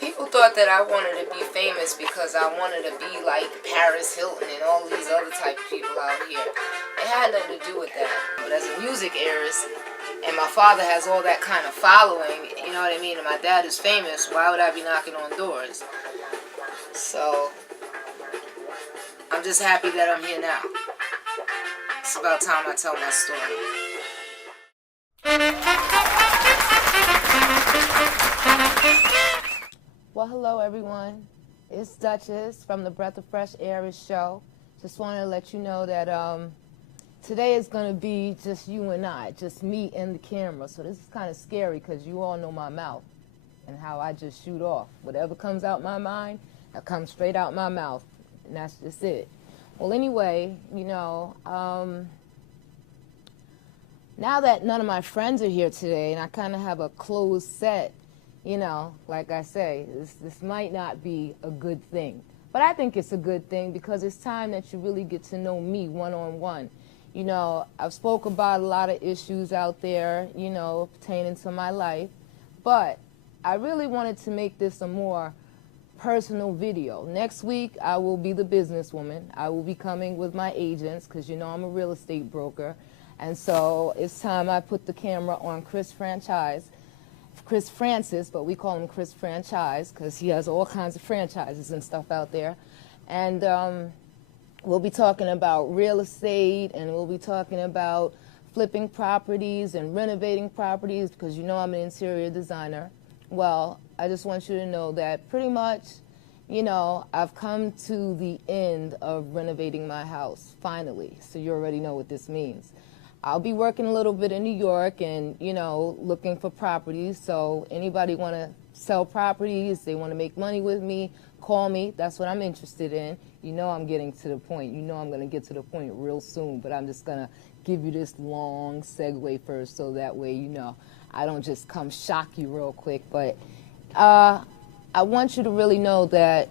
People thought that I wanted to be famous because I wanted to be like Paris Hilton and all these other type of people out here. It had nothing to do with that. But as a music heiress, and my father has all that kind of following, you know what I mean, and my dad is famous, why would I be knocking on doors? So, I'm just happy that I'm here now. It's about time I tell my story. Well, hello everyone. It's Duchess from the Breath of Fresh Air show. Just wanted to let you know that today is going to be just you and I, just me and the camera. So this is kind of scary because you all know my mouth and how I just shoot off. Whatever comes out my mind, that comes straight out my mouth, and that's just it. Well, anyway, you know, now that none of my friends are here today and I kind of have a closed set, you know, like I say, this might not be a good thing. But I think it's a good thing because it's time that you really get to know me one-on-one. You know, I've spoke about a lot of issues out there, you know, pertaining to my life. But I really wanted to make this a more personal video. Next week, I will be the businesswoman. I will be coming with my agents because, you know, I'm a real estate broker. And so it's time I put the camera on Chris Francis, but we call him Chris Franchise because he has all kinds of franchises and stuff out there. And we'll be talking about real estate, and we'll be talking about flipping properties and renovating properties because you know I'm an interior designer. Well, I just want you to know that pretty much, you know, I've come to the end of renovating my house, finally. So you already know what this means. I'll be working a little bit in New York and, you know, looking for properties. So anybody want to sell properties, they want to make money with me, call me. That's what I'm interested in. You know I'm getting to the point. You know I'm going to get to the point real soon, but I'm just going to give you this long segue first so that way, you know, I don't just come shock you real quick. But I want you to really know that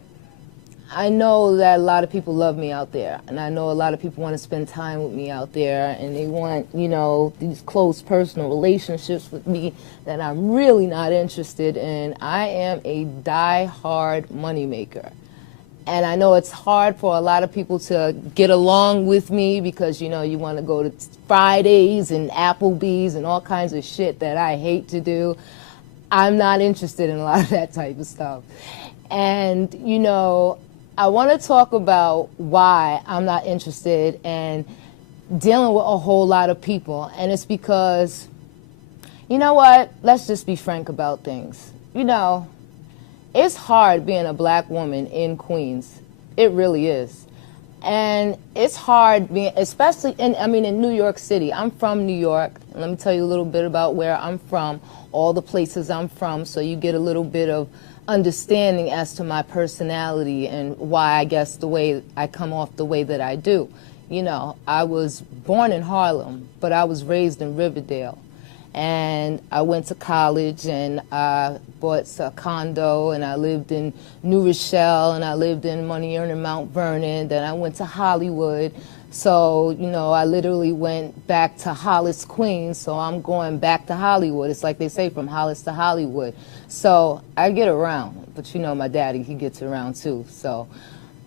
I know that a lot of people love me out there, and I know a lot of people want to spend time with me out there, and they want, you know, these close personal relationships with me that I'm really not interested in. I am a die-hard moneymaker. And I know it's hard for a lot of people to get along with me because, you know, you want to go to Fridays and Applebee's and all kinds of shit that I hate to do. I'm not interested in a lot of that type of stuff. And, you know, I want to talk about why I'm not interested in dealing with a whole lot of people. And it's because, you know what, let's just be frank about things. You know, it's hard being a black woman in Queens. It really is. And it's hard being, especially in New York City. I'm from New York. Let me tell you a little bit about where I'm from, all the places I'm from, so you get a little bit of understanding as to my personality and why I guess the way I come off the way that I do. You know, I was born in Harlem, but I was raised in Riverdale. And I went to college and I bought a condo and I lived in New Rochelle and I lived in Money Earner, Mount Vernon. Then I went to Hollywood. So, you know, I literally went back to Hollis, Queens, so I'm going back to Hollywood. It's like they say, from Hollis to Hollywood. So I get around, but you know my daddy, he gets around too. So,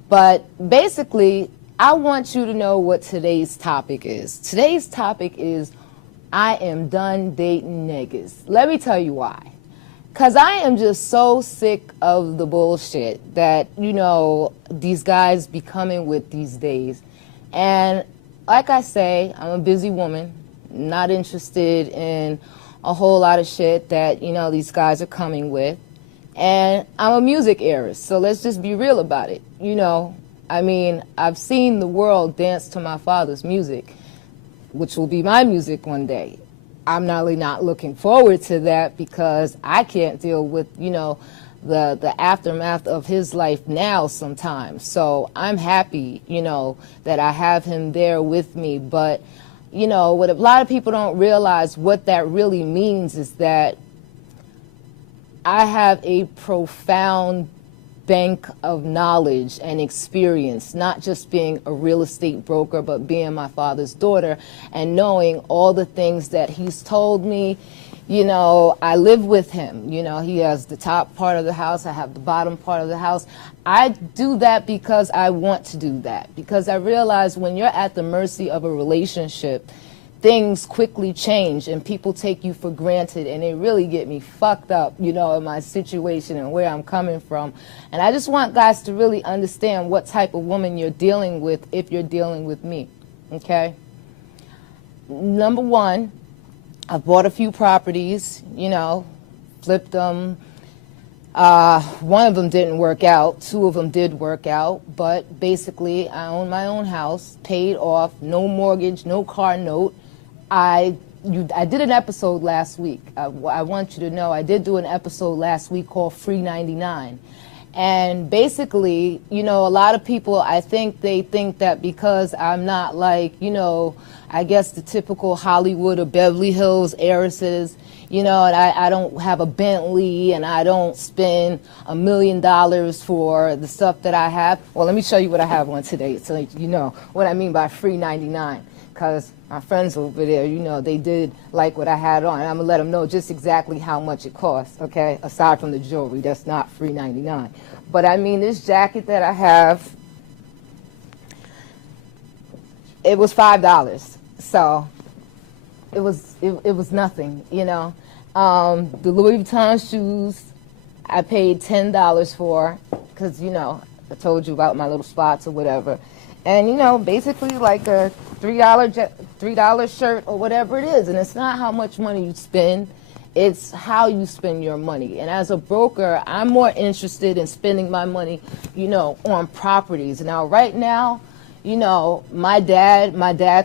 but basically, I want you to know what today's topic is. Today's topic is, I am done dating niggas. Let me tell you why. Because I am just so sick of the bullshit that, you know, these guys be coming with these days. And like I say, I'm a busy woman, not interested in a whole lot of shit that, you know, these guys are coming with. And I'm a music heiress, so let's just be real about it. You know, I mean, I've seen the world dance to my father's music, which will be my music one day. I'm not really not looking forward to that because I can't deal with, you know, the aftermath of his life now sometimes. So I'm happy, you know, that I have him there with me. But, you know, what a lot of people don't realize what that really means is that I have a profound bank of knowledge and experience, not just being a real estate broker, but being my father's daughter and knowing all the things that he's told me, You know, I live with him. You know, he has the top part of the house, I have the bottom part of the house. I do that because I want to do that, because I realize when you're at the mercy of a relationship, things quickly change and people take you for granted, and they really get me fucked up, you know, in my situation and where I'm coming from. And I just want guys to really understand what type of woman you're dealing with if you're dealing with me, okay? Number one, I've bought a few properties, you know, flipped them. One of them didn't work out, two of them did work out, but basically I own my own house, paid off, no mortgage, no car note. I did an episode last week. I want you to know I did do an episode last week called Free 99. And basically, you know, a lot of people, I think they think that because I'm not like, you know, I guess the typical Hollywood or Beverly Hills heiresses, you know, and I don't have a Bentley and I don't spend $1 million for the stuff that I have. Well, let me show you what I have on today so you know what I mean by Free 99. Because my friends over there, you know, they did like what I had on. And I'm going to let them know just exactly how much it costs, okay? Aside from the jewelry, that's not free 99. But I mean, this jacket that I have, it was $5. So it was nothing, you know. The Louis Vuitton shoes, I paid $10 for, because, you know, I told you about my little spots or whatever. And, you know, basically like a $3 shirt or whatever it is. And it's not how much money you spend, it's how you spend your money. And as a broker, I'm more interested in spending my money, you know, on properties. Now, right now, you know, my dad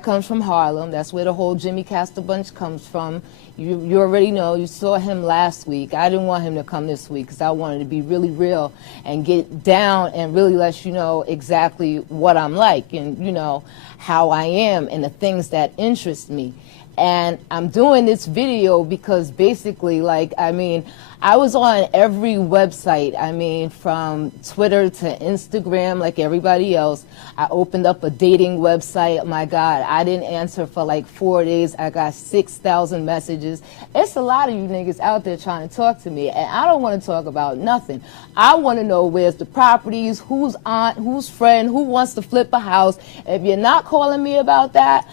comes from Harlem. That's where the whole Jimmy Castor bunch comes from. You already know, you saw him last week. I didn't want him to come this week because I wanted to be really real and get down and really let you know exactly what I'm like and, you know, how I am and the things that interest me. And I'm doing this video because basically, like, I mean, I was on every website. I mean, from Twitter to Instagram, like everybody else. I opened up a dating website. My God, I didn't answer for like 4 days. I got 6,000 messages. It's a lot of you niggas out there trying to talk to me, and I don't want to talk about nothing. I want to know where's the properties, whose aunt, whose friend, who wants to flip a house. If you're not calling me about that,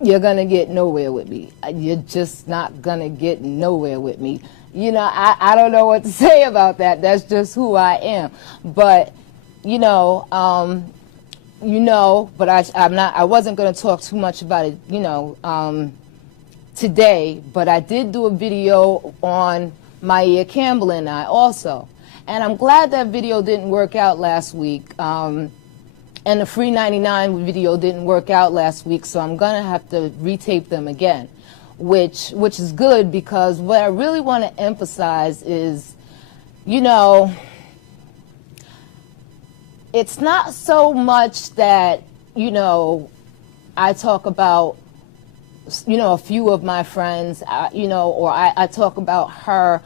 you're going to get nowhere with me. You're just not going to get nowhere with me. You know, I don't know what to say about that. That's just who I am. But, but I wasn't going to talk too much about it, today. But I did do a video on Maya Campbell and I also. And I'm glad that video didn't work out last week. And the Free 99 video didn't work out last week, so I'm going to have to retape them again, which is good because what I really want to emphasize is, you know, it's not so much that, you know, I talk about, you know, a few of my friends, or I talk about her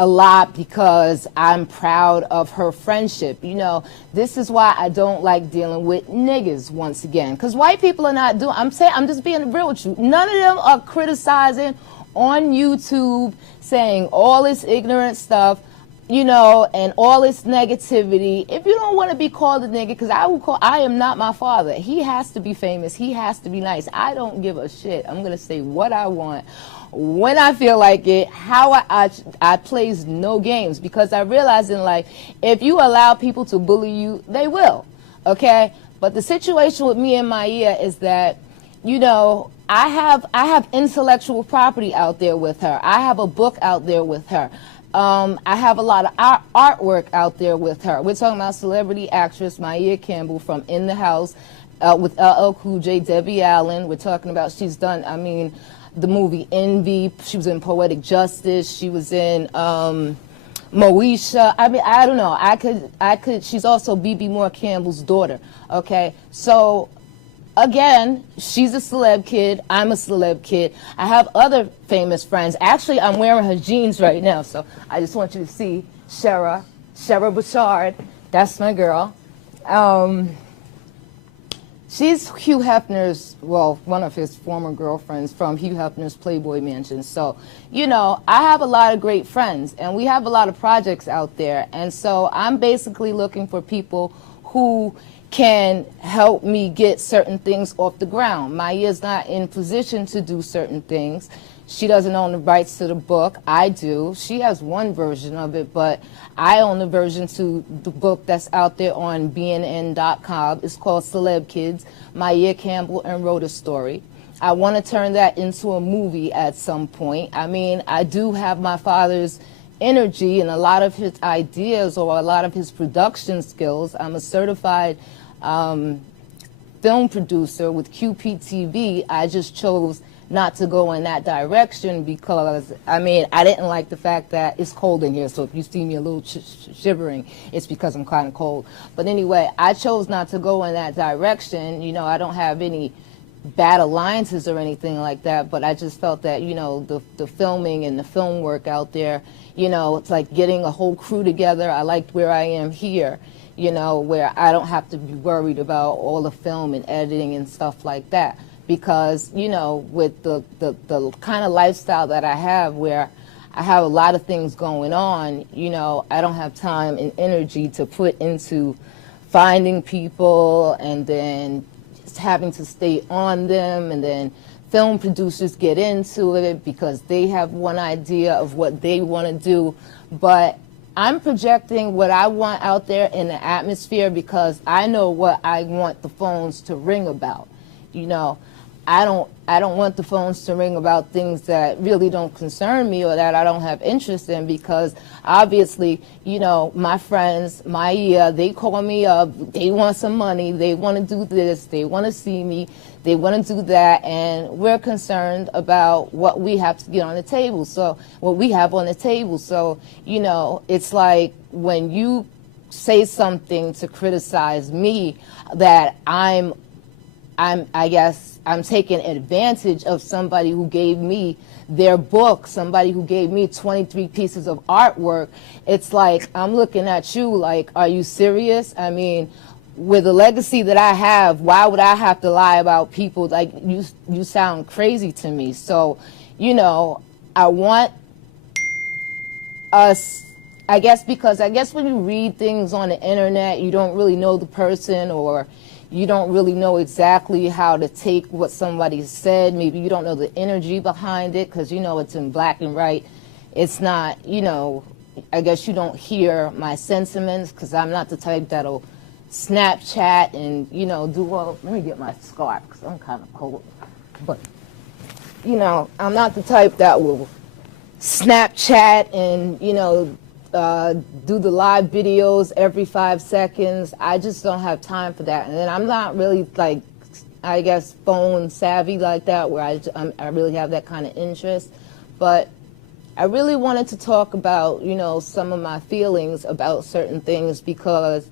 a lot because I'm proud of her friendship. You know, this is why I don't like dealing with niggas once again. Because white people are not doing, I'm just being real with you. None of them are criticizing on YouTube, saying all this ignorant stuff, you know, and all this negativity. If you don't want to be called a nigga, because I am not my father. He has to be famous. He has to be nice. I don't give a shit. I'm going to say what I want, when I feel like it, how I plays no games, because I realize in life, if you allow people to bully you, they will, okay? But the situation with me and Maya is that, you know, I have intellectual property out there with her. I have a book out there with her. I have a lot of artwork out there with her. We're talking about celebrity actress Maya Campbell from In the House with LL Cool J, Debbie Allen. We're talking about, she's done, I mean, the movie Envy. She was in Poetic Justice. She was in Moesha. I mean, I don't know. I could. She's also B.B. Moore Campbell's daughter. Okay, so again, she's a celeb kid. I'm a celeb kid. I have other famous friends. Actually, I'm wearing her jeans right now, so I just want you to see Shara Bouchard. That's my girl. She's Hugh Hefner's, well, one of his former girlfriends from Hugh Hefner's Playboy Mansion. So, you know, I have a lot of great friends, and we have a lot of projects out there. And so I'm basically looking for people who can help me get certain things off the ground. Maya's not in position to do certain things. She doesn't own the rights to the book. I do. She has one version of it, but I own the version to the book that's out there on BNN.com. It's called Celeb Kids. Maya Campbell and wrote a story. I want to turn that into a movie at some point. I mean, I do have my father's energy and a lot of his ideas or a lot of his production skills. I'm a certified film producer with QPTV. I just chose not to go in that direction because, I mean, I didn't like the fact that it's cold in here, so if you see me a little shivering, it's because I'm kind of cold. But anyway, I chose not to go in that direction. You know, I don't have any bad alliances or anything like that, but I just felt that, you know, the filming and the film work out there, you know, it's like getting a whole crew together. I liked where I am here, you know, where I don't have to be worried about all the film and editing and stuff like that. Because, you know, with the kind of lifestyle that I have where I have a lot of things going on, you know, I don't have time and energy to put into finding people and then just having to stay on them, and then film producers get into it because they have one idea of what they want to do. But I'm projecting what I want out there in the atmosphere because I know what I want the phones to ring about, you know. I don't want the phones to ring about things that really don't concern me or that I don't have interest in, because obviously, you know, my friends, they call me up, they want some money, they want to do this, they want to see me, they want to do that, and we're concerned about what we have to get on the table. So, what we have on the table. So, you know, it's like when you say something to criticize me that I guess I'm taking advantage of somebody who gave me their book, somebody who gave me 23 pieces of artwork. It's like, I'm looking at you like, are you serious? I mean, with the legacy that I have, why would I have to lie about people? Like, you sound crazy to me. So, you know, I want us, I guess when you read things on the internet, you don't really know the person, or you don't really know exactly how to take what somebody said. Maybe you don't know the energy behind it because, you know, it's in black and white. It's not, you know, I guess you don't hear my sentiments because I'm not the type that'll Snapchat and, you know, do all, let me get my scarf because I'm kind of cold. But, you know, I'm not the type that will Snapchat and, you know, do the live videos every 5 seconds. I just don't have time for that. And then I'm not really, like, I guess, phone savvy like that, where I really have that kind of interest. But I really wanted to talk about, you know, some of my feelings about certain things, because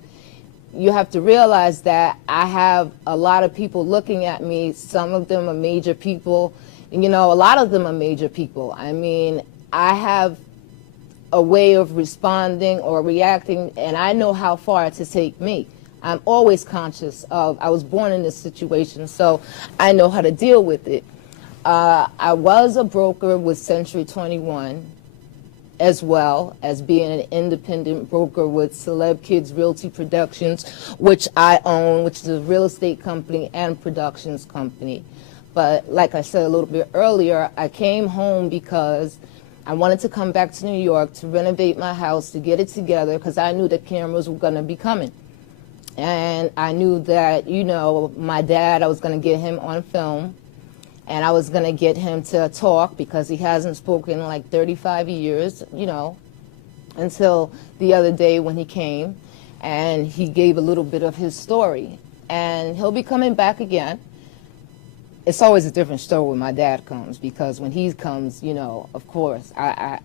you have to realize that I have a lot of people looking at me. Some of them are major people. You know, a lot of them are major people. I mean, I have a way of responding or reacting, and I know how far to take me. I'm always conscious of, I was born in this situation, so I know how to deal with it. I was a broker with Century 21, as well as being an independent broker with Celeb Kids Realty Productions, which I own, which is a real estate company and productions company. But like I said a little bit earlier, I came home because I wanted to come back to New York to renovate my house, to get it together, because I knew the cameras were going to be coming. And I knew that, you know, my dad, I was going to get him on film, and I was going to get him to talk, because he hasn't spoken in like 35 years, you know, until the other day when he came, and he gave a little bit of his story. And he'll be coming back again. It's always a different story when my dad comes, because when he comes, you know, of course, I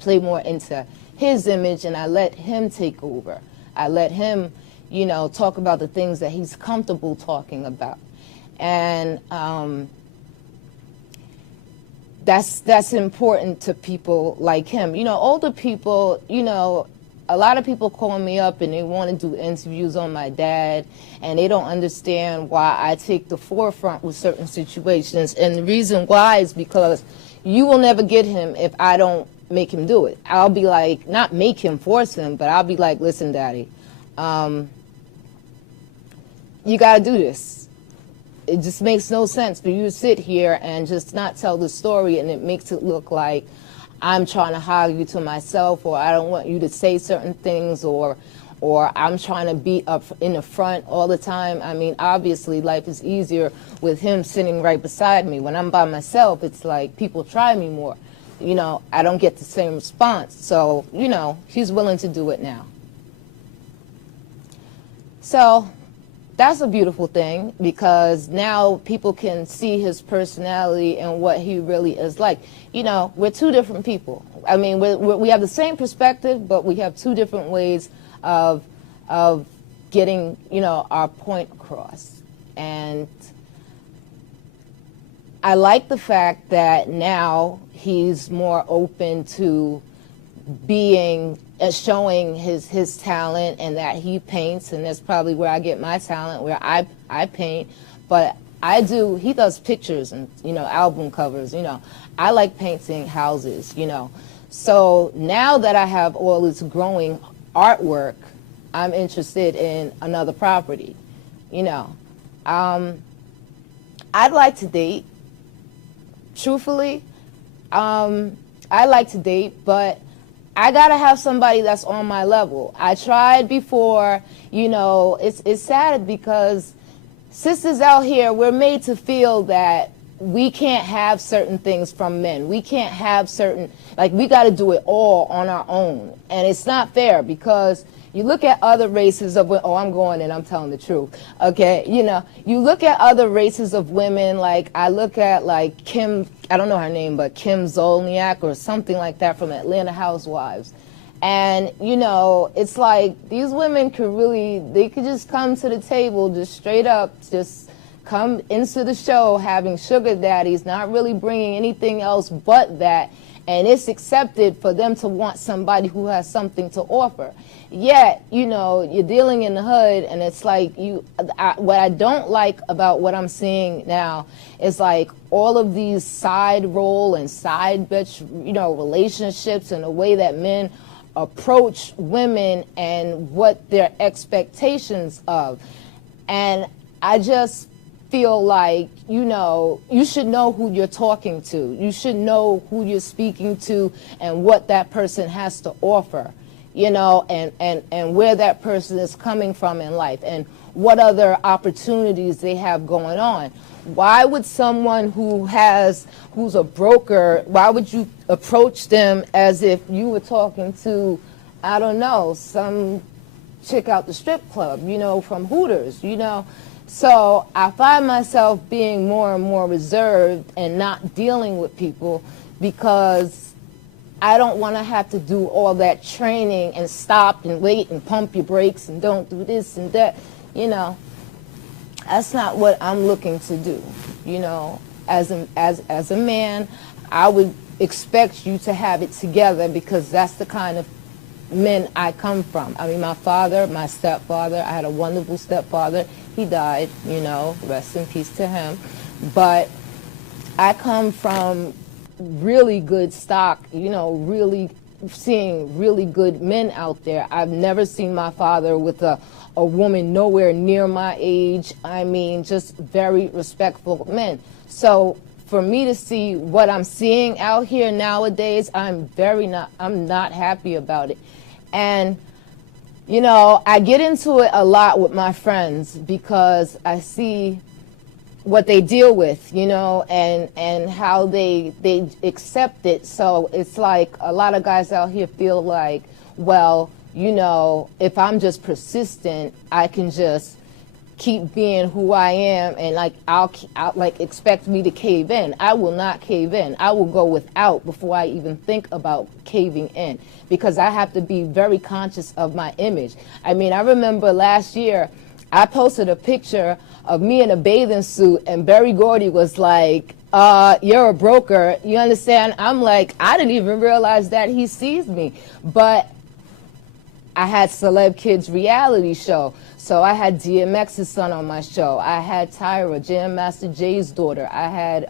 play more into his image, and I let him take over. I let him, you know, talk about the things that he's comfortable talking about. And that's important to people like him. You know, older people, you know, a lot of people call me up and they want to do interviews on my dad, and they don't understand why I take the forefront with certain situations. And the reason why is because you will never get him if I don't make him do it. I'll be like, not make him, force him, but I'll be like, listen, Daddy, you got to do this. It just makes no sense for you to sit here and just not tell the story, and it makes it look like I'm trying to hog you to myself, or I don't want you to say certain things, or I'm trying to be up in the front all the time. I mean, obviously, life is easier with him sitting right beside me. When I'm by myself, it's like people try me more. You know, I don't get the same response. So, you know, he's willing to do it now. So that's a beautiful thing, because now people can see his personality and what he really is like. You know, we're two different people. I mean, we have the same perspective, but we have two different ways of getting, you know, our point across. And I like the fact that now he's more open to being, showing his talent, and that he paints, and that's probably where I get my talent, where I paint. But he does pictures and, you know, album covers, you know. I like painting houses, you know. So now that I have all this growing artwork, I'm interested in another property, you know. I'd like to date. Truthfully, I like to date, but I gotta have somebody that's on my level. I tried before, you know. It's sad because sisters out here, we're made to feel that we can't have certain things from men. We can't have certain, like, we gotta do it all on our own. And it's not fair, because you look at other races of women. Oh, I'm going and I'm telling the truth. Okay, you know, you look at other races of women. Like, I look at, like, Kim, I don't know her name, but Kim Zolniak or something like that from Atlanta Housewives. And, you know, it's like these women could really, they could just come to the table, just straight up, just come into the show having sugar daddies, not really bringing anything else but that. And it's accepted for them to want somebody who has something to offer. Yet, you know, you're dealing in the hood, and it's like what I don't like about what I'm seeing now is like all of these side role and side bitch, you know, relationships, and the way that men approach women and what their expectations of. And I just feel like, you know, you should know who you're talking to. You should know who you're speaking to and what that person has to offer, you know, and where that person is coming from in life, and what other opportunities they have going on. Why would someone who's a broker, why would you approach them as if you were talking to, I don't know, some chick out the strip club, you know, from Hooters, you know? So I find myself being more and more reserved and not dealing with people, because I don't want to have to do all that training and stop and wait and pump your brakes and don't do this and that. You know, that's not what I'm looking to do. You know, as a man, I would expect you to have it together, because that's the kind of men I come from. I mean, my father, my stepfather, I had a wonderful stepfather. He died, you know, rest in peace to him. But I come from really good stock, you know, really seeing really good men out there. I've never seen my father with a woman nowhere near my age. I mean, just very respectful men. So for me to see what I'm seeing out here nowadays, I'm not happy about it. And, you know, I get into it a lot with my friends, because I see what they deal with, you know, and how they accept it. So it's like a lot of guys out here feel like, well, you know, if I'm just persistent, I can just keep being who I am, and like I'll like expect me to cave in. I will not cave in. I will go without before I even think about caving in, because I have to be very conscious of my image. I mean, I remember last year I posted a picture of me in a bathing suit, and Berry Gordy was like, you're a broker, you understand? I'm like, I didn't even realize that he sees me. But I had Celeb Kids reality show. So I had DMX's son on my show. I had Tyra, Jam Master Jay's daughter. I had,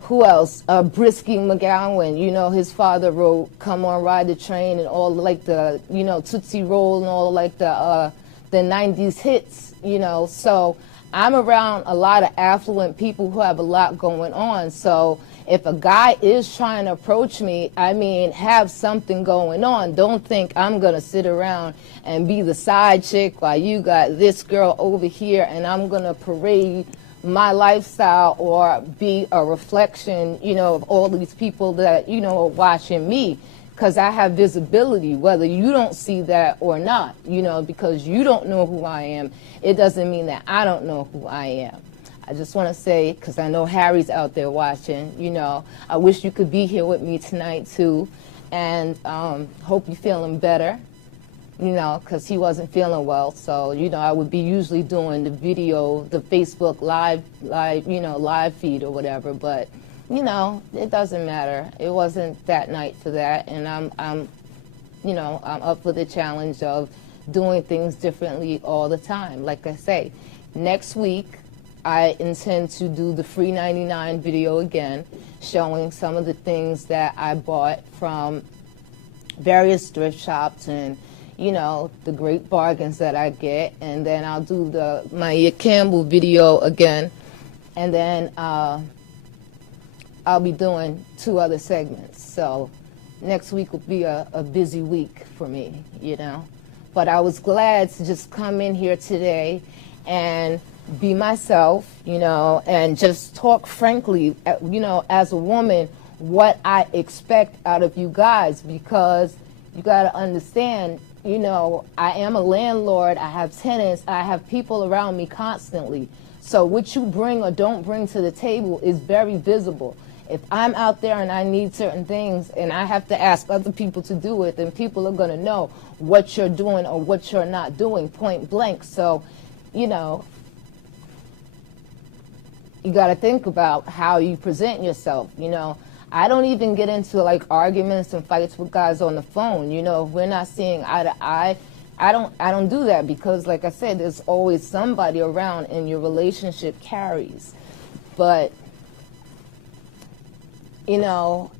who else? Brisky McGowan. You know, his father wrote Come On, Ride the Train and all like the, you know, Tootsie Roll and all like the 90s hits, you know. So I'm around a lot of affluent people who have a lot going on. So if a guy is trying to approach me, I mean, have something going on. Don't think I'm going to sit around and be the side chick while you got this girl over here and I'm going to parade my lifestyle or be a reflection, you know, of all these people that, you know, are watching me. Because I have visibility, whether you don't see that or not, you know, because you don't know who I am. It doesn't mean that I don't know who I am. I just want to say, because I know Harry's out there watching, you know, I wish you could be here with me tonight, too. And hope you're feeling better, you know, because he wasn't feeling well. So, you know, I would be usually doing the video, the Facebook live, you know, live feed or whatever. But, you know, it doesn't matter. It wasn't that night for that. And I'm you know, I'm up for the challenge of doing things differently all the time. Like I say, next week, I intend to do the free 99 video again, showing some of the things that I bought from various thrift shops and, you know, the great bargains that I get. And then I'll do the Maya Campbell video again. And then I'll be doing 2 other segments. So next week will be a busy week for me, you know. But I was glad to just come in here today and be myself, you know, and just talk frankly, you know, as a woman, what I expect out of you guys, because you got to understand, you know, I am a landlord, I have tenants, I have people around me constantly. So what you bring or don't bring to the table is very visible. If I'm out there and I need certain things and I have to ask other people to do it, then people are going to know what you're doing or what you're not doing, point blank. So, you know, you got to think about how you present yourself. You know, I don't even get into like arguments and fights with guys on the phone. You know, if we're not seeing eye to eye, I don't do that, because like I said, there's always somebody around and your relationship carries. But, you know,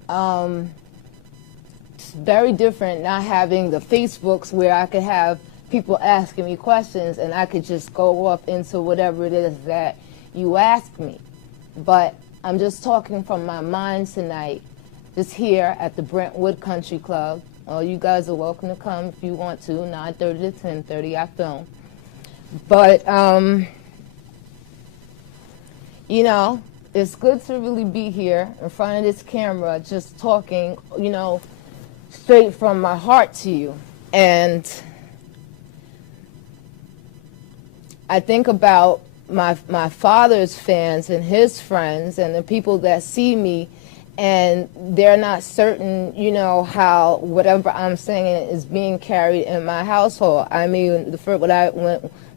it's very different not having the Facebooks where I could have people asking me questions and I could just go off into whatever it is that you ask me. But I'm just talking from my mind tonight, just here at the Brentwood Country Club. Oh, you guys are welcome to come if you want to, 9:30 to 10:30, I film. But, you know, it's good to really be here in front of this camera, just talking, you know, straight from my heart to you. And I think about my father's fans and his friends and the people that see me, and they're not certain, you know, how whatever I'm saying is being carried in my household. I mean,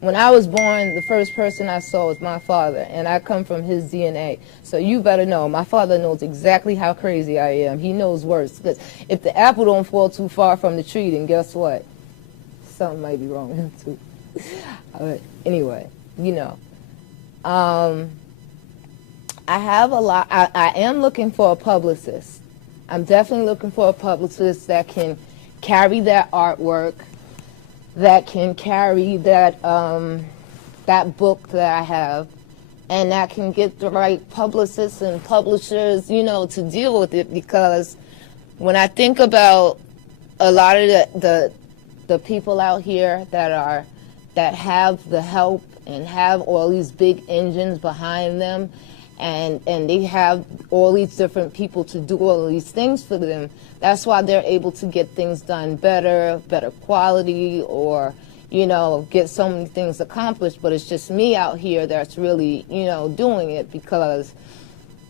when I was born, the first person I saw was my father, and I come from his DNA. So you better know, my father knows exactly how crazy I am. He knows worse, because if the apple don't fall too far from the tree, then guess what? Something might be wrong with him too. Anyway, you know. I have a lot. I am looking for a publicist. I'm definitely looking for a publicist that can carry that artwork, that can carry that that book that I have, and that can get the right publicists and publishers, you know, to deal with it. Because when I think about a lot of the people out here that have the help and have all these big engines behind them, and they have all these different people to do all of these things for them, that's why they're able to get things done better quality, or, you know, get so many things accomplished. But it's just me out here that's really, you know, doing it, because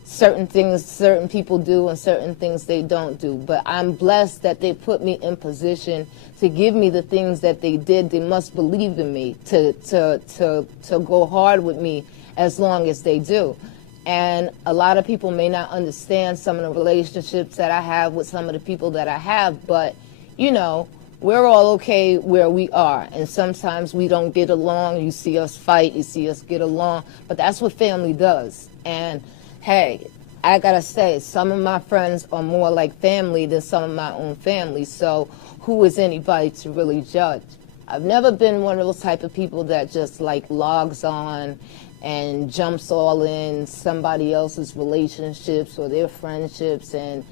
certain things certain people do and certain things they don't do. But I'm blessed that they put me in position to give me the things that they did. They must believe in me to go hard with me as long as they do. And a lot of people may not understand some of the relationships that I have with some of the people that I have, but, you know, we're all okay where we are. And sometimes we don't get along. You see us fight, you see us get along. But that's what family does. And hey, I gotta say, some of my friends are more like family than some of my own family. So who is anybody to really judge? I've never been one of those type of people that just like logs on and jumps all in somebody else's relationships or their friendships and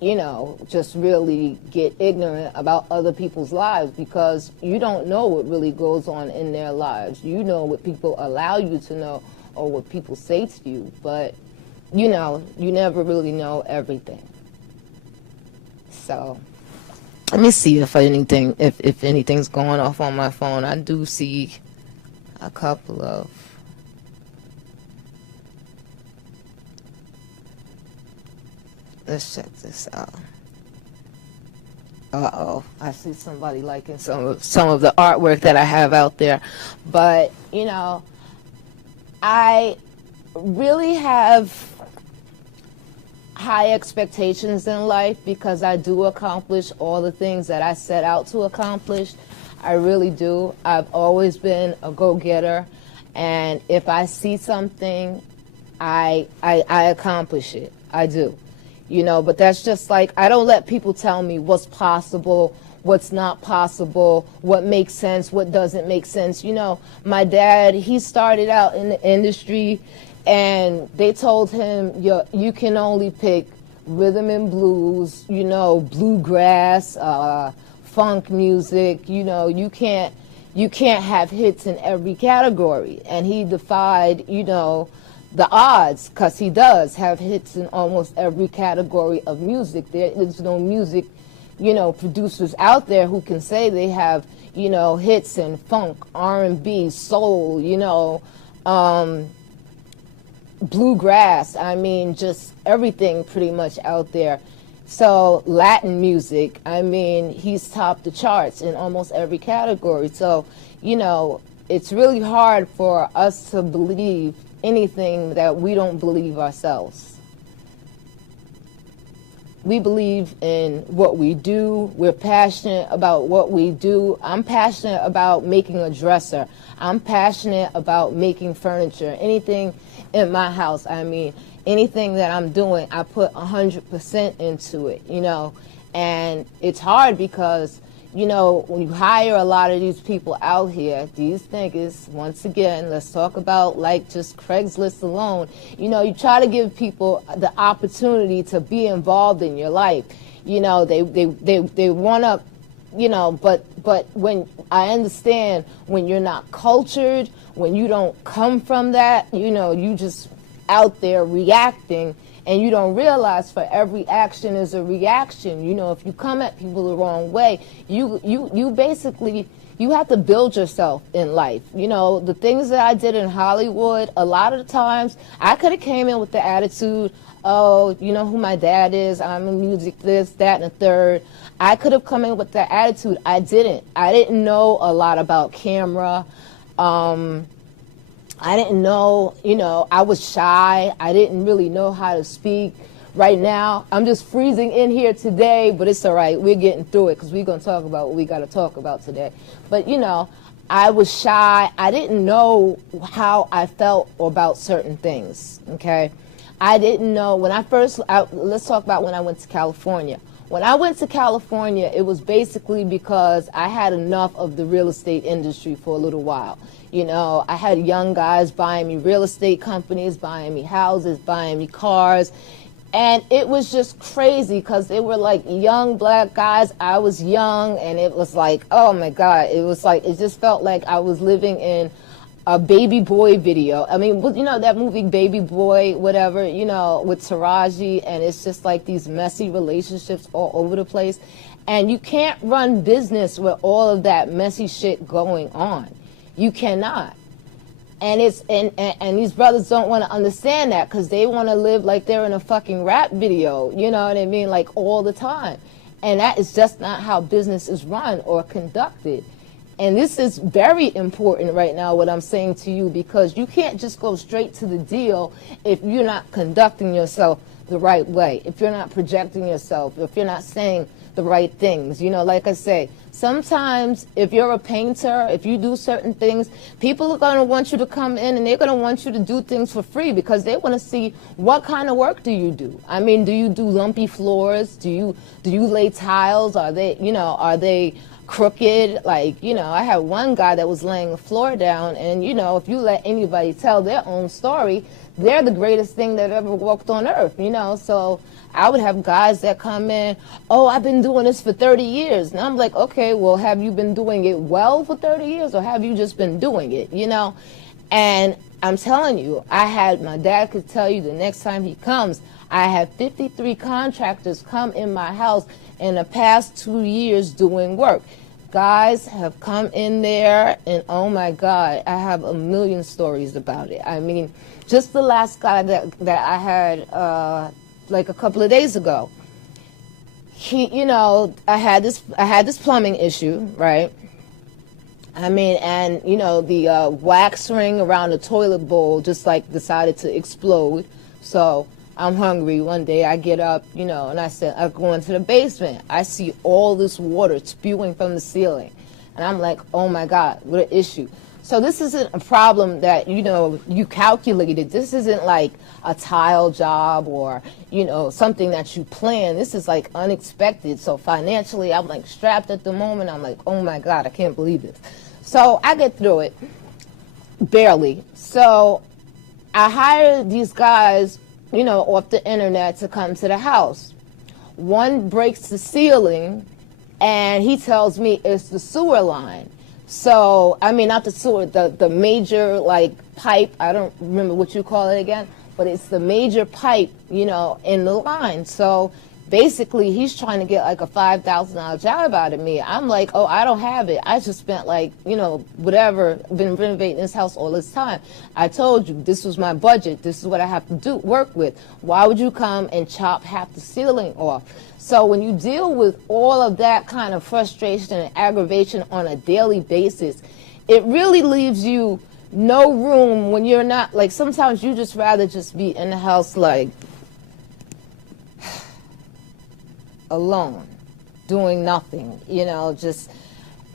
you know, just really get ignorant about other people's lives, because you don't know what really goes on in their lives. You know what people allow you to know or what people say to you, but you know, you never really know everything. So let me see if anything's going off on my phone. I do see a couple of. Let's check this out. Uh-oh, I see somebody liking some of the artwork that I have out there. But, you know, I really have high expectations in life because I do accomplish all the things that I set out to accomplish. I really do. I've always been a go-getter, and if I see something, I accomplish it. I do. You know, but that's just like, I don't let people tell me what's possible, what's not possible, what makes sense, what doesn't make sense. You know, my dad, he started out in the industry, and they told him, you can only pick rhythm and blues, you know, bluegrass, funk music, you know, you can't have hits in every category. And he defied, you know, the odds, because he does have hits in almost every category of music. There is no music, you know, producers out there who can say they have, you know, hits in funk, R&B, soul, you know, bluegrass. I mean, just everything pretty much out there. So Latin music, I mean, he's topped the charts in almost every category. So, you know, it's really hard for us to believe anything that we don't believe ourselves. We believe in what we do. We're passionate about what we do. I'm passionate about making a dresser. I'm passionate about making furniture. Anything in my house, I mean, anything that I'm doing, I put 100% into it, you know. And it's hard because, you know, when you hire a lot of these people out here, these niggas, once again, let's talk about like just Craigslist alone, you know, you try to give people the opportunity to be involved in your life. You know, they want to, you know, but when I understand when you're not cultured, when you don't come from that, you know, you just out there reacting, and you don't realize for every action is a reaction. You know, if you come at people the wrong way, you basically, you have to build yourself in life. You know, the things that I did in Hollywood, a lot of the times, I could have came in with the attitude, oh, you know who my dad is, I'm in music, this, that, and the third. I could have come in with that attitude. I didn't. I didn't know a lot about camera. I didn't know, you know, I was shy. I didn't really know how to speak. Right now, I'm just freezing in here today, but it's all right. We're getting through it because we're going to talk about what we got to talk about today. But, you know, I was shy. I didn't know how I felt about certain things, okay? I didn't know when let's talk about when I went to California. When I went to California, it was basically because I had enough of the real estate industry for a little while. You know, I had young guys buying me real estate companies, buying me houses, buying me cars. And it was just crazy because they were like young black guys. I was young, and it was like, oh my God, it was like, it just felt like I was living in a Baby Boy video. I mean, you know, that movie Baby Boy, whatever, you know, with Taraji, and it's just like these messy relationships all over the place. And you can't run business with all of that messy shit going on. You cannot. And it's and these brothers don't want to understand that because they want to live like they're in a fucking rap video, you know what I mean, like all the time. And that is just not how business is run or conducted. And this is very important right now, what I'm saying to you, because you can't just go straight to the deal if you're not conducting yourself the right way, if you're not projecting yourself, if you're not saying the right things. You know, like I say, sometimes if you're a painter, if you do certain things, people are going to want you to come in and they're going to want you to do things for free because they want to see what kind of work do you do. I mean, do you do lumpy floors? Do you lay tiles? Are they crooked? Like, you know, I had one guy that was laying the floor down, and, you know, if you let anybody tell their own story, they're the greatest thing that ever walked on earth, you know. So I would have guys that come in, oh, I've been doing this for 30 years. And I'm like, okay, well, have you been doing it well for 30 years or have you just been doing it, you know? And I'm telling you, my dad could tell you the next time he comes, I have 53 contractors come in my house in the past 2 years doing work. Guys have come in there, and oh my God, I have a million stories about it. I mean, just the last guy that I had like a couple of days ago, he, you know, I had this plumbing issue, right? I mean, and you know, the wax ring around the toilet bowl just like decided to explode. So I'm hungry. One day I get up, you know, and I said, I go into the basement. I see all this water spewing from the ceiling. And I'm like, oh my God, what an issue. So this isn't a problem that, you know, you calculated. This isn't like a tile job or, you know, something that you plan. This is like unexpected. So financially, I'm like strapped at the moment. I'm like, oh my God, I can't believe this. So I get through it, barely. So I hired these guys, you know, off the internet to come to the house. One breaks the ceiling and he tells me it's the sewer line. So, I mean, not the sewer, the major, like, pipe. I don't remember what you call it again, but it's the major pipe, you know, in the line. So basically he's trying to get like a $5,000 job out of me. I'm like, oh, I don't have it. I just spent like, you know, whatever, been renovating this house all this time. I told you this was my budget. This is what I have to work with. Why would you come and chop half the ceiling off? So when you deal with all of that kind of frustration and aggravation on a daily basis, it really leaves you no room when you're not, like, sometimes you just rather just be in the house, like, alone, doing nothing, you know, just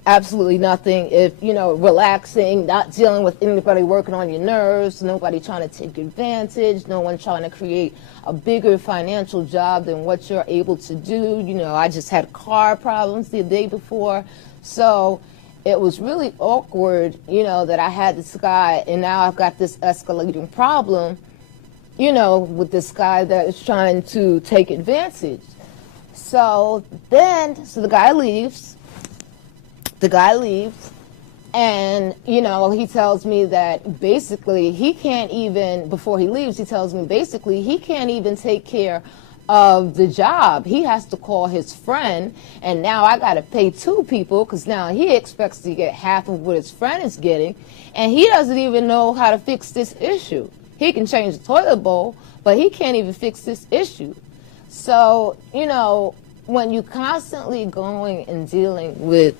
absolutely nothing. If, you know, relaxing, not dealing with anybody working on your nerves, nobody trying to take advantage, no one trying to create a bigger financial job than what you're able to do. You know, I just had car problems the day before. So it was really awkward, you know, that I had this guy and now I've got this escalating problem, you know, with this guy that is trying to take advantage. So the guy leaves. And, you know, he tells me that basically he can't even, before he leaves, he tells me basically he can't even take care of the job. He has to call his friend, and now I got to pay 2 people because now he expects to get half of what his friend is getting, and he doesn't even know how to fix this issue. He can change the toilet bowl, but he can't even fix this issue. So, you know, when you're constantly going and dealing with,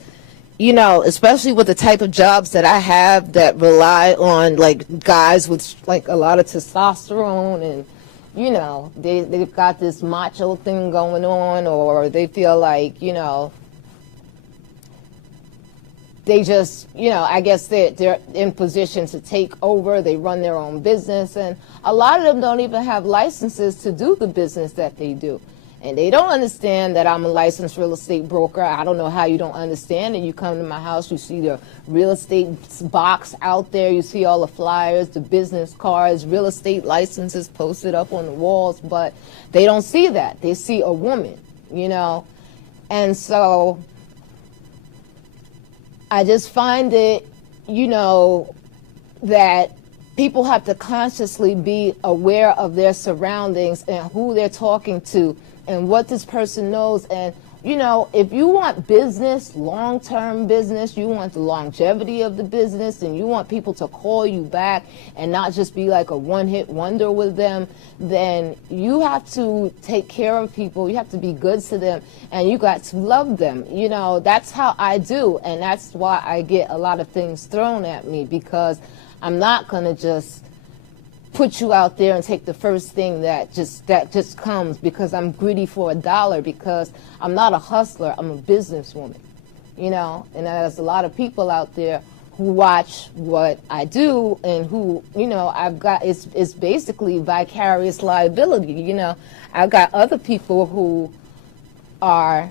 you know, especially with the type of jobs that I have that rely on, like, guys with, like, a lot of testosterone and, you know, they've got this macho thing going on, or they feel like, you know, they just, you know, I guess they're in position to take over. They run their own business, and a lot of them don't even have licenses to do the business that they do. And they don't understand that I'm a licensed real estate broker. I don't know how you don't understand it. You come to my house, you see the real estate box out there, you see all the flyers, the business cards, real estate licenses posted up on the walls, but they don't see that. They see a woman, you know. And so I just find it, you know, that people have to consciously be aware of their surroundings and who they're talking to and what this person knows. And, you know, if you want business, long-term business, you want the longevity of the business, and you want people to call you back and not just be like a one-hit wonder with them, then you have to take care of people. You have to be good to them, and you got to love them. You know, that's how I do, and that's why I get a lot of things thrown at me, because I'm not going to just put you out there and take the first thing that just comes, because I'm greedy for a dollar, because I'm not a hustler, I'm a businesswoman, you know. And there's a lot of people out there who watch what I do and who, you know, I've got, it's basically vicarious liability, you know. I've got other people who are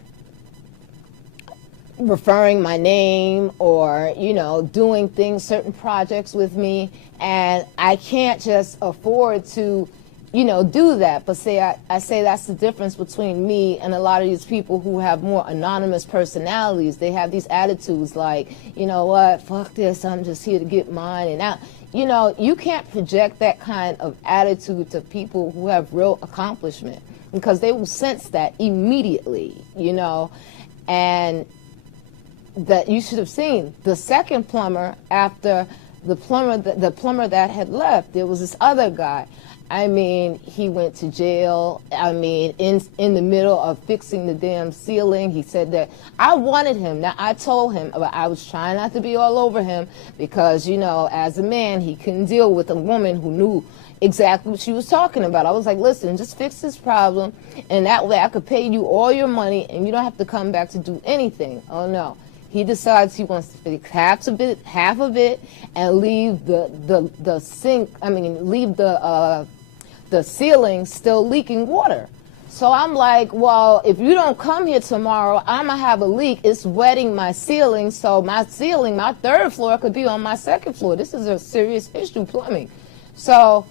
referring my name or, you know, doing things, certain projects with me, and I can't just afford to, you know, do that. But I say that's the difference between me and a lot of these people who have more anonymous personalities. They have these attitudes like, you know what, fuck this, I'm just here to get mine. And out. You know, you can't project that kind of attitude to people who have real accomplishment, because they will sense that immediately, you know. And that you should have seen the second plumber, after the plumber that had left, there was this other guy. I mean, he went to jail. I mean, in the middle of fixing the damn ceiling, he said that I wanted him. Now, I told him, but I was trying not to be all over him, because, you know, as a man, he couldn't deal with a woman who knew exactly what she was talking about. I was like, listen, just fix this problem, and that way I could pay you all your money, and you don't have to come back to do anything. Oh, no. He decides he wants to fix half of it, and leave the sink. I mean, leave the ceiling still leaking water. So I'm like, well, if you don't come here tomorrow, I'm gonna have a leak. It's wetting my ceiling, so my ceiling, my third floor, could be on my second floor. This is a serious issue, plumbing. So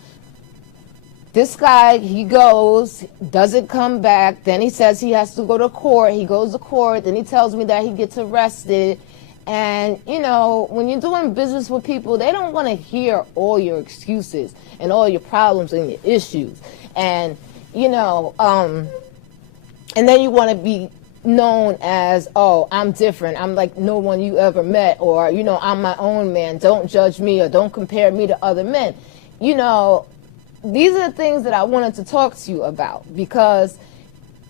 this guy, he goes, doesn't come back. Then he says he has to go to court. He goes to court. Then he tells me that he gets arrested. And, you know, when you're doing business with people, they don't want to hear all your excuses and all your problems and your issues. And, you know, and then you want to be known as, oh, I'm different. I'm like no one you ever met. Or, you know, I'm my own man. Don't judge me, or don't compare me to other men. You know, these are the things that I wanted to talk to you about, because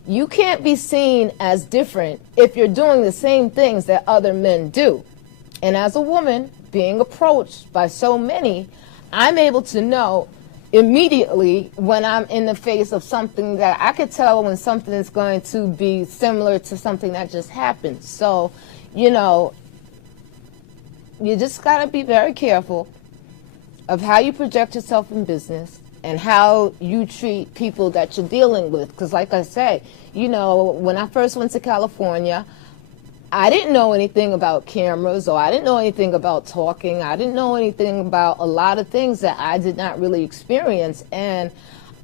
you can't be seen as different if you're doing the same things that other men do. And as a woman being approached by so many, I'm able to know immediately when I'm in the face of something that I could tell when something is going to be similar to something that just happened. So, you know, you just got to be very careful of how you project yourself in business and how you treat people that you're dealing with. Because like I say, you know, when I first went to California, I didn't know anything about cameras, or I didn't know anything about talking. I didn't know anything about a lot of things that I did not really experience. And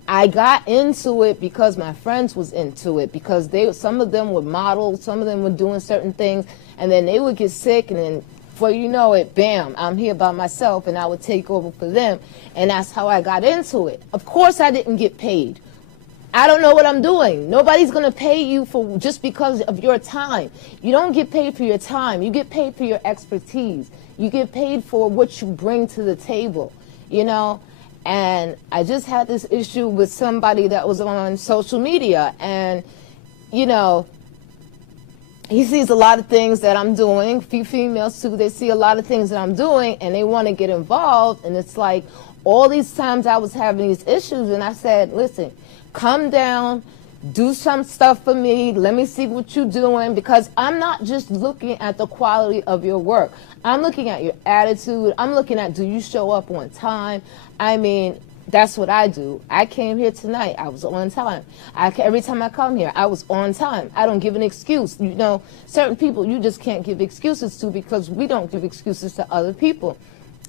I got into it because my friends was into it, because some of them were models, some of them were doing certain things, and then they would get sick, and then before you know it, bam, I'm here by myself, and I would take over for them. And that's how I got into it. Of course, I didn't get paid. I don't know what I'm doing. Nobody's going to pay you for just because of your time. You don't get paid for your time. You get paid for your expertise. You get paid for what you bring to the table, you know. And I just had this issue with somebody that was on social media, and, you know, he sees a lot of things that I'm doing. Few females too, they see a lot of things that I'm doing, and they want to get involved. And it's like all these times I was having these issues, and I said, listen, come down, do some stuff for me. Let me see what you're doing, because I'm not just looking at the quality of your work. I'm looking at your attitude. I'm looking at, do you show up on time? I mean, that's what I do. I came here tonight. I was on time. Every time I come here, I was on time. I don't give an excuse. You know, certain people you just can't give excuses to, because we don't give excuses to other people.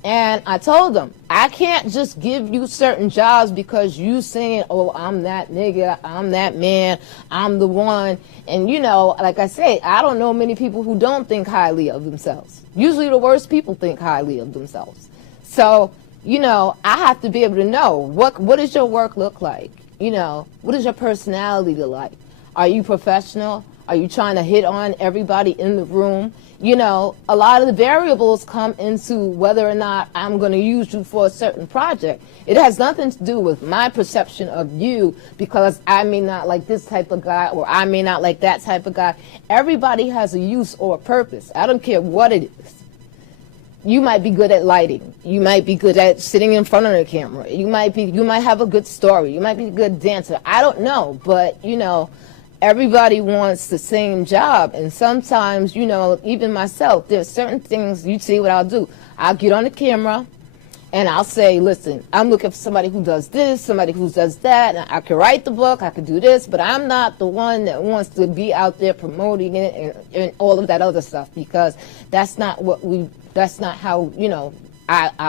And I told them, I can't just give you certain jobs because you saying, oh, I'm that nigga, I'm that man, I'm the one. And, you know, like I say, I don't know many people who don't think highly of themselves. Usually the worst people think highly of themselves. So, you know, I have to be able to know, what does your work look like? You know, what does your personality look like? Are you professional? Are you trying to hit on everybody in the room? You know, a lot of the variables come into whether or not I'm going to use you for a certain project. It has nothing to do with my perception of you, because I may not like this type of guy, or I may not like that type of guy. Everybody has a use or a purpose. I don't care what it is. you might be good at lighting. You might be good at sitting in front of the camera. You might have a good story. You might be a good dancer. I don't know, but you know, everybody wants the same job. And sometimes, you know, even myself, there's certain things, you see what I'll do. I'll get on the camera and I'll say, listen, I'm looking for somebody who does this, somebody who does that. And I can write the book, I can do this, but I'm not the one that wants to be out there promoting it and all of that other stuff, because that's not how, you know,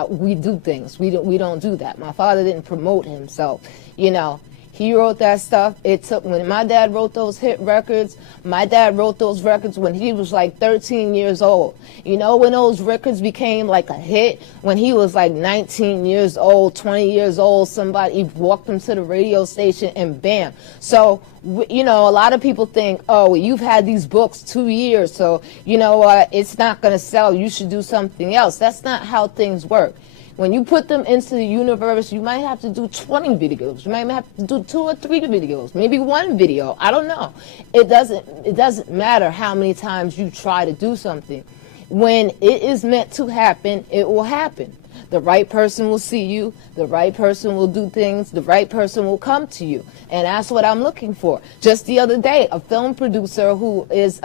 we do things. We don't do that. My father didn't promote himself, you know. He wrote that stuff. It took, when my dad wrote those hit records, my dad wrote those records when he was like 13 years old. You know, when those records became like a hit, when he was like 19 years old, 20 years old, somebody walked him to the radio station and bam. So, you know, a lot of people think, oh, you've had these books 2 years, so, you know what, it's not going to sell. You should do something else. That's not how things work. When you put them into the universe, you might have to do 20 videos. You might have to do 2 or 3 videos, maybe 1 video. I don't know. It doesn't matter how many times you try to do something. When it is meant to happen, it will happen. The right person will see you. The right person will do things. The right person will come to you. And that's what I'm looking for. Just the other day, a film producer who is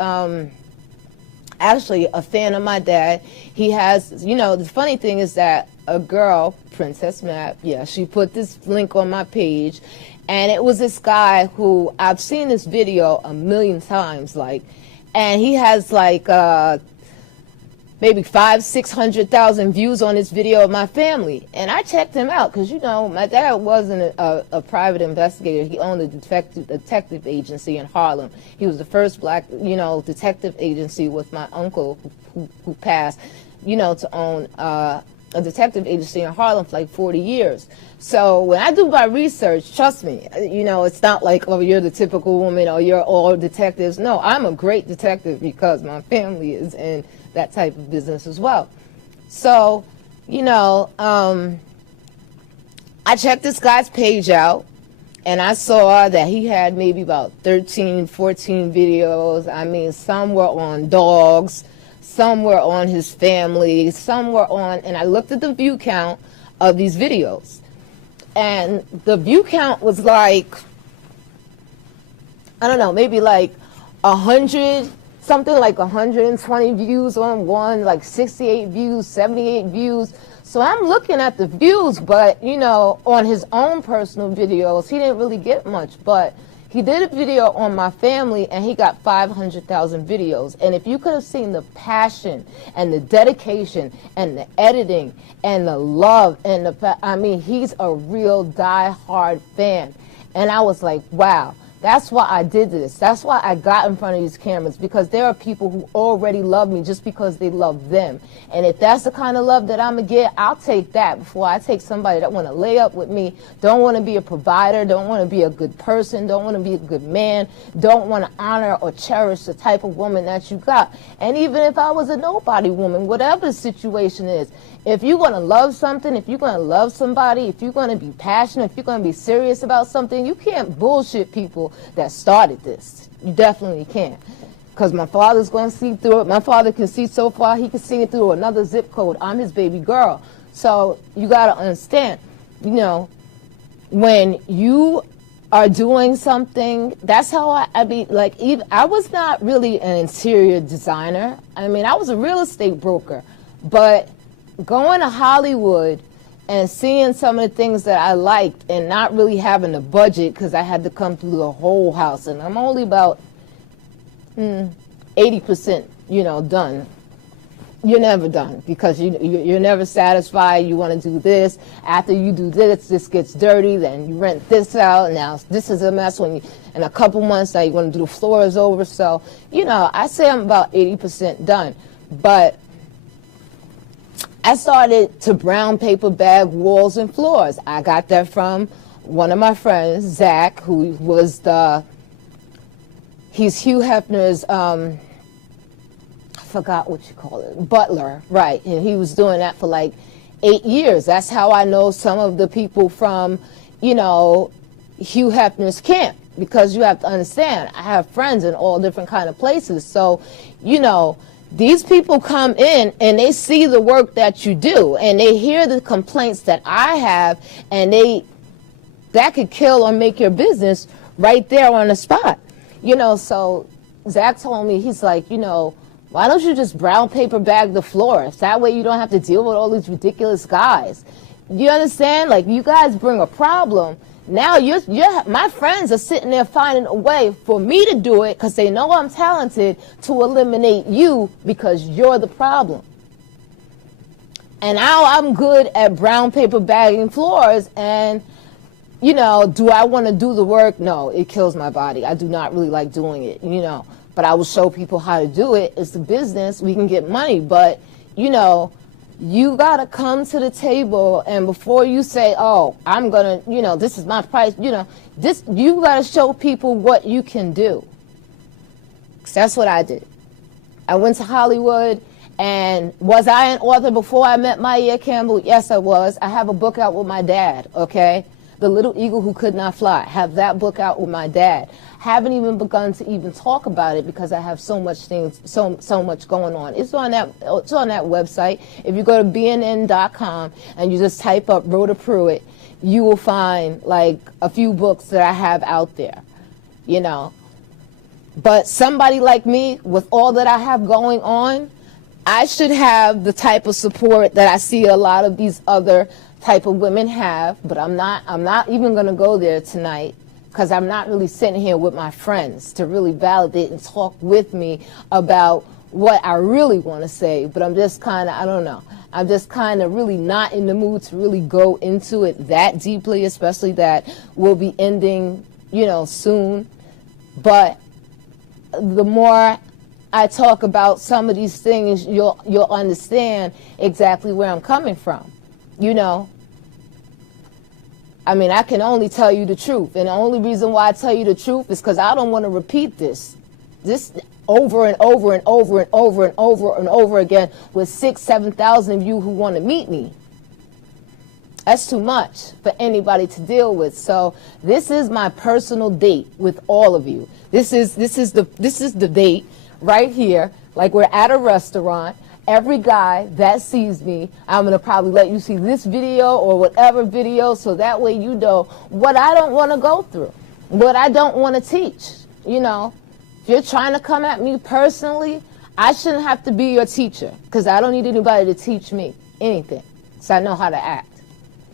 actually a fan of my dad, he has, you know, the funny thing is that a girl, Princess Map, yeah, she put this link on my page, and it was this guy who, I've seen this video a million times, like, and he has like maybe 500,000-600,000 views on this video of my family. And I checked him out because, you know, my dad wasn't a private investigator. He owned a detective agency in Harlem. He was the first black, you know, detective agency with my uncle who passed, you know, to own a detective agency in Harlem for like 40 years. So when I do my research, trust me, you know, it's not like, oh, you're the typical woman or you're all detectives. No, I'm a great detective because my family is in that type of business as well. So, you know, I checked this guy's page out and I saw that he had maybe about 13, 14 videos. I mean, some were on dogs, some were on his family, some were on, and I looked at the view count of these videos. And the view count was like, I don't know, maybe like 100, something like 120 views on one, like 68 views, 78 views. So I'm looking at the views, but, you know, on his own personal videos, he didn't really get much. But he did a video on my family, and he got 500,000 videos. And if you could have seen the passion and the dedication and the editing and the love and the, I mean, he's a real die-hard fan. And I was like, wow. That's why I did this. That's why I got in front of these cameras, because there are people who already love me just because they love them. And if that's the kind of love that I'm going to get, I'll take that before I take somebody that want to lay up with me, don't want to be a provider, don't want to be a good person, don't want to be a good man, don't want to honor or cherish the type of woman that you got. And even if I was a nobody woman, whatever the situation is, if you're going to love something, if you're going to love somebody, if you're going to be passionate, if you're going to be serious about something, you can't bullshit people that started this. You definitely can't. Because my father's going to see through it. My father can see so far, he can see it through another zip code. I'm his baby girl. So you got to understand, you know, when you are doing something, that's how I mean, like, even, I was not really an interior designer. I mean, I was a real estate broker. But going to Hollywood and seeing some of the things that I liked and not really having a budget, because I had to come through the whole house, and I'm only about 80%, you know, done. You're never done, because you're never satisfied. You want to do this. After you do this gets dirty, then you rent this out. Now this is a mess. When you, in a couple months, now you want to do the floors over. So, you know, I say I'm about 80% done. But I started to brown paper bag walls and floors. I got that from one of my friends, Zach, who was he's Hugh Hefner's, I forgot what you call it, butler, right? And he was doing that for like 8 years. That's how I know some of the people from, you know, Hugh Hefner's camp, because you have to understand, I have friends in all different kind of places. So, you know, These people come in and they see the work that you do, and they hear the complaints that I have, and that could kill or make your business right there on the spot. So Zach told me, he's like, why don't you just brown paper bag the floor? That way you don't have to deal with all these ridiculous guys. You understand? Like, you guys bring a problem. Now my friends are sitting there finding a way for me to do it because they know I'm talented, to eliminate you because you're the problem. And now I'm good at brown paper bagging floors, and do I want to do the work? No, it kills my body. I do not really like doing it, but I will show people how to do it. It's a business. We can get money, but you got to come to the table, and before you say, oh, I'm going to, this is my price, you got to show people what you can do. 'Cause that's what I did. I went to Hollywood, and was I an author before I met Maya Campbell? Yes, I was. I have a book out with my dad, okay? The Little Eagle Who Could Not Fly. Have that book out with my dad. Haven't even begun to even talk about it because I have so much going on. It's on that website. If you go to bnn.com and you just type up Rhoda Pruitt, you will find like a few books that I have out there, But somebody like me, with all that I have going on, I should have the type of support that I see a lot of these other type of women have, but I'm not even going to go there tonight, because I'm not really sitting here with my friends to really validate and talk with me about what I really want to say. But I'm just kind of, I don't know, I'm just kind of really not in the mood to really go into it that deeply, especially that we'll be ending, soon. But the more I talk about some of these things, you'll understand exactly where I'm coming from, I mean, I can only tell you the truth. And the only reason why I tell you the truth is because I don't want to repeat this over and over and over and over and over and over again with 6,000-7,000 of you who want to meet me. That's too much for anybody to deal with. So this is my personal date with all of you. This is the date right here. Like, we're at a restaurant. Every guy that sees me, I'm going to probably let you see this video or whatever video, so that way you know what I don't want to go through, what I don't want to teach. If you're trying to come at me personally, I shouldn't have to be your teacher, because I don't need anybody to teach me anything, so I know how to act.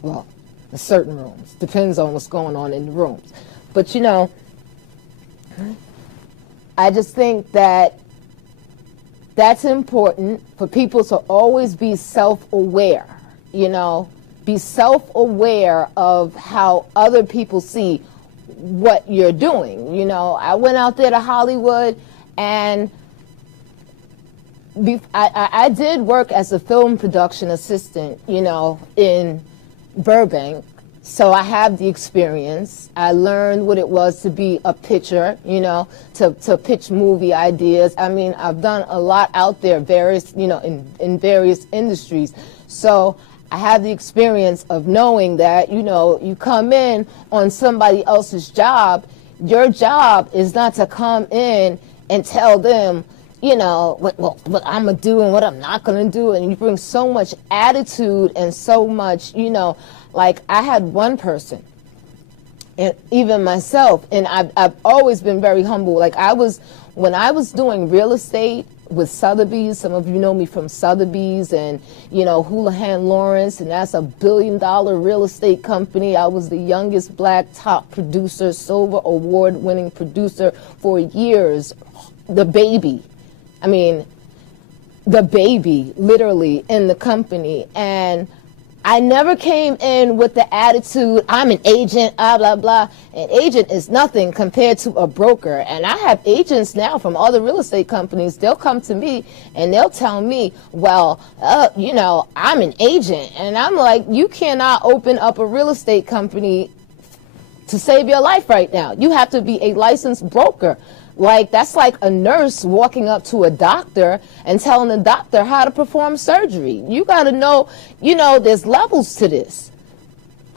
Well, in certain rooms. Depends on what's going on in the rooms. But, I just think that that's important for people to always be self-aware, be self-aware of how other people see what you're doing. I went out there to Hollywood, and I did work as a film production assistant, in Burbank. So I have the experience. I learned what it was to be a pitcher, to pitch movie ideas. I mean, I've done a lot out there, in various industries. So I have the experience of knowing that, you come in on somebody else's job. Your job is not to come in and tell them, what I'm going to do and what I'm not going to do. And you bring so much attitude and so much, like, I had one person, and even myself, and I've always been very humble. Like, when I was doing real estate with Sotheby's, some of you know me from Sotheby's and, Houlihan Lawrence, and that's $1 billion real estate company. I was the youngest black top producer, silver award-winning producer for years. The baby, literally, in the company. And I never came in with the attitude, I'm an agent, blah, blah. An agent is nothing compared to a broker. And I have agents now from other real estate companies. They'll come to me and they'll tell me, well, I'm an agent. And I'm like, you cannot open up a real estate company to save your life right now. You have to be a licensed broker. Like, that's like a nurse walking up to a doctor and telling the doctor how to perform surgery. You got to know, there's levels to this.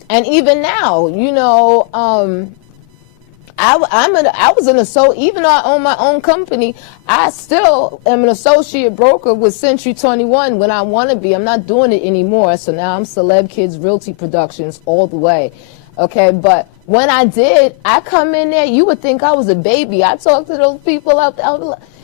And even now, I was an associate, even though I own my own company, I still am an associate broker with Century 21 when I want to be. I'm not doing it anymore, so now I'm Celeb Kids Realty Productions all the way. Okay, but when I did, I come in there, you would think I was a baby. I talk to those people out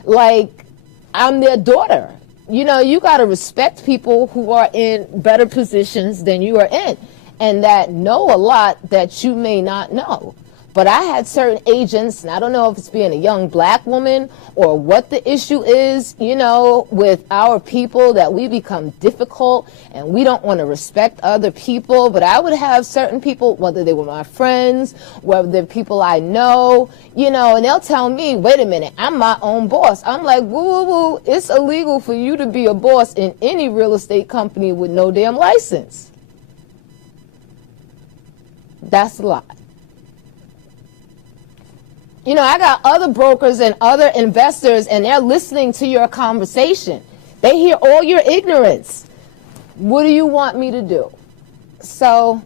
like I'm their daughter. You know, you got to respect people who are in better positions than you are in, and that know a lot that you may not know. But I had certain agents, and I don't know if it's being a young black woman or what the issue is, you know, with our people, that we become difficult and we don't want to respect other people. But I would have certain people, whether they were my friends, whether they're people I know, you know, and they'll tell me, wait a minute, I'm my own boss. I'm like, woo, woo, woo, it's illegal for you to be a boss in any real estate company with no damn license. That's a lie. You know, I got other brokers and other investors, and they're listening to your conversation. They hear all your ignorance. What do you want me to do? So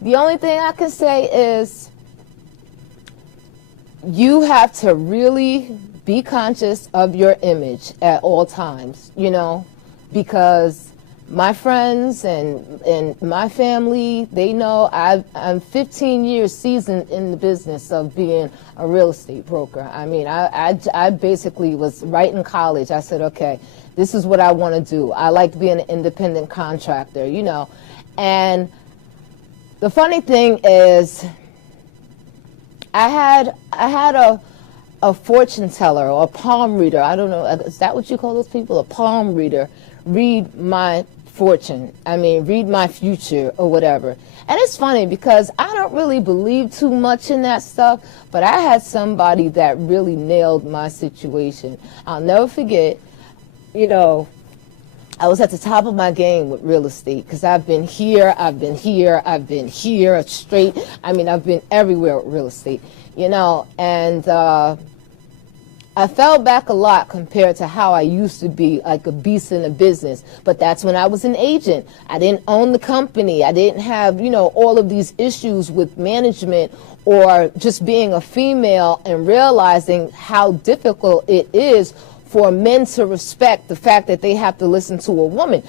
the only thing I can say is you have to really be conscious of your image at all times, you know, because my friends and my family, they know I'm 15 years seasoned in the business of being a real estate broker. I mean, I basically was right in college. I said, okay, this is what I want to do. I like being an independent contractor, you know. And the funny thing is, I had a fortune teller or a palm reader. I don't know, is that what you call those people? A palm reader. Read my fortune. I mean, read my future or whatever. And it's funny because I don't really believe too much in that stuff, but I had somebody that really nailed my situation. I'll never forget, you know, I was at the top of my game with real estate because I've been here, straight. I mean, I've been everywhere with real estate, you know, and I fell back a lot compared to how I used to be, like a beast in the business. But that's when I was an agent. I didn't own the company. I didn't have, you know, all of these issues with management or just being a female and realizing how difficult it is for men to respect the fact that they have to listen to a woman.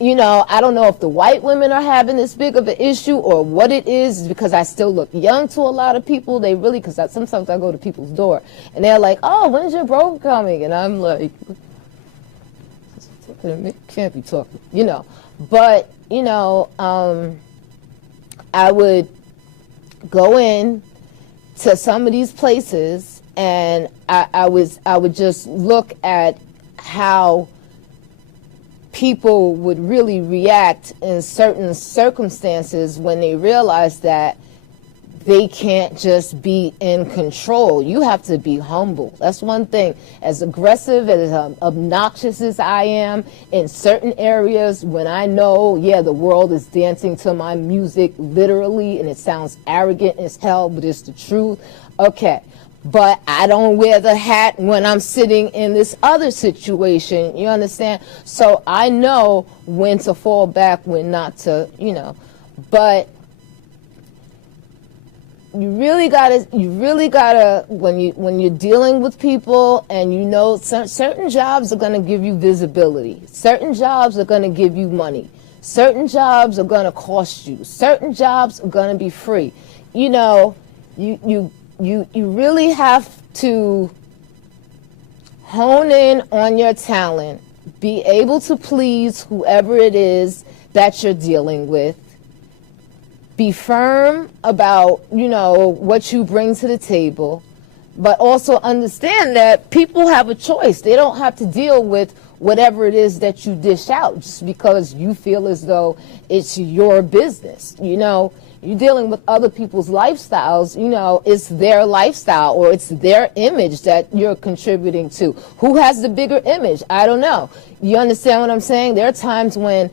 You know, I don't know if the white women are having this big of an issue or what it is, because I still look young to a lot of people. They really, because sometimes I go to people's door and they're like, oh, when's your broker coming? And I'm like, can't be talking, you know. But, you know, I would go in to some of these places and I would just look at how people would really react in certain circumstances when they realize that they can't just be in control. You have to be humble. That's one thing. As aggressive, as obnoxious as I am in certain areas, when I know, yeah, the world is dancing to my music literally, and it sounds arrogant as hell, but it's the truth. Okay. But I don't wear the hat when I'm sitting in this other situation. You understand? So I know when to fall back, when not to, you know. But you really gotta, when you're dealing with people, and you know certain jobs are gonna give you visibility. Certain jobs are gonna give you money. Certain jobs are gonna cost you. Certain jobs are gonna be free. You know, you really have to hone in on your talent, be able to please whoever it is that you're dealing with, be firm about, you know, what you bring to the table, but also understand that people have a choice. They don't have to deal with whatever it is that you dish out just because you feel as though it's your business, you know. You're dealing with other people's lifestyles, you know, it's their lifestyle or it's their image that you're contributing to. Who has the bigger image? I don't know. You understand what I'm saying? There are times when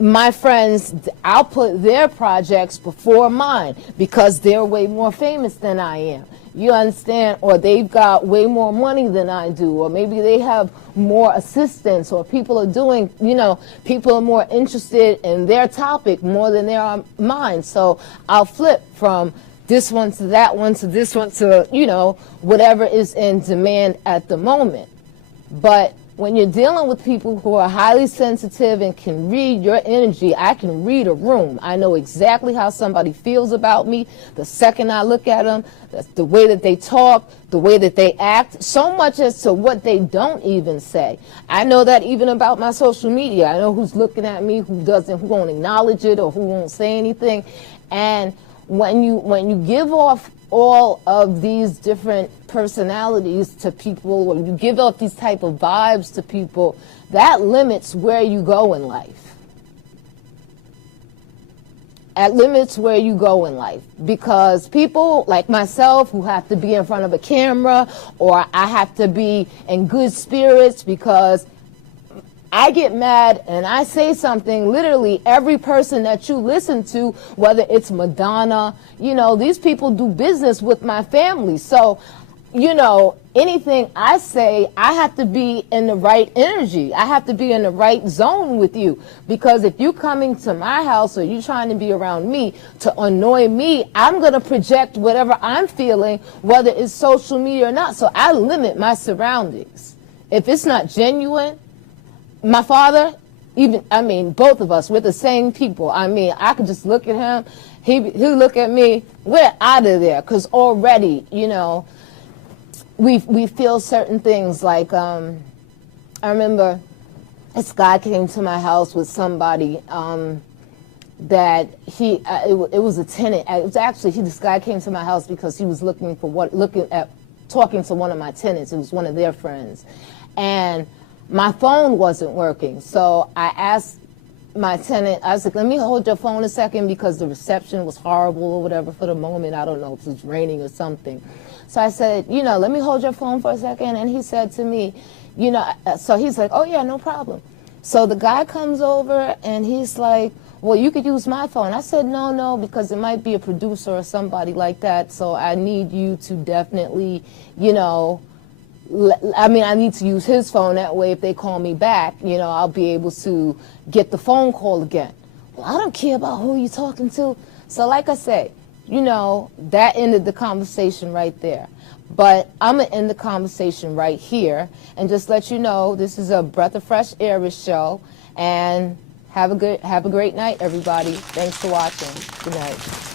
my friends, I'll put their projects before mine because they're way more famous than I am. You understand? Or they've got way more money than I do, or maybe they have more assistants, or people are doing, you know, people are more interested in their topic more than they are mine. So I'll flip from this one to that one to this one to, you know, whatever is in demand at the moment. But when you're dealing with people who are highly sensitive and can read your energy, I can read a room. I know exactly how somebody feels about me the second I look at them, the way that they talk, the way that they act, so much as to what they don't even say. I know that even about my social media. I know who's looking at me, who won't acknowledge it or who won't say anything. And when you give off all of these different personalities to people, or you give off these type of vibes to people, that limits where you go in life. It limits where you go in life, because people like myself who have to be in front of a camera, or I have to be in good spirits because I get mad and I say something, literally every person that you listen to, whether it's Madonna, you know, these people do business with my family. So, you know, anything I say, I have to be in the right energy. I have to be in the right zone with you. Because if you coming to my house or you trying to be around me to annoy me, I'm going to project whatever I'm feeling, whether it's social media or not. So I limit my surroundings. If it's not genuine, my father, both of us, we're the same people. I mean, I could just look at him, he'll look at me, we're out of there. Because already, you know, we feel certain things. Like, I remember this guy came to my house with somebody that it was a tenant. It was actually, this guy came to my house because he was talking to one of my tenants. It was one of their friends. And my phone wasn't working, so I asked my tenant, I was like, let me hold your phone a second, because the reception was horrible or whatever for the moment. I don't know if it was raining or something. So I said, you know, let me hold your phone for a second. And he said to me, you know, so he's like, oh yeah, no problem. So the guy comes over and he's like, well, you could use my phone. I said, no, because it might be a producer or somebody like that, so I need you to definitely, you know, I need to use his phone. That way, if they call me back, you know, I'll be able to get the phone call again. Well, I don't care about who you're talking to. So like I say, you know, that ended the conversation right there. But I'm going to end the conversation right here and just let you know this is a Breath of Fresh Heiress show. And have a great night, everybody. Thanks for watching. Good night.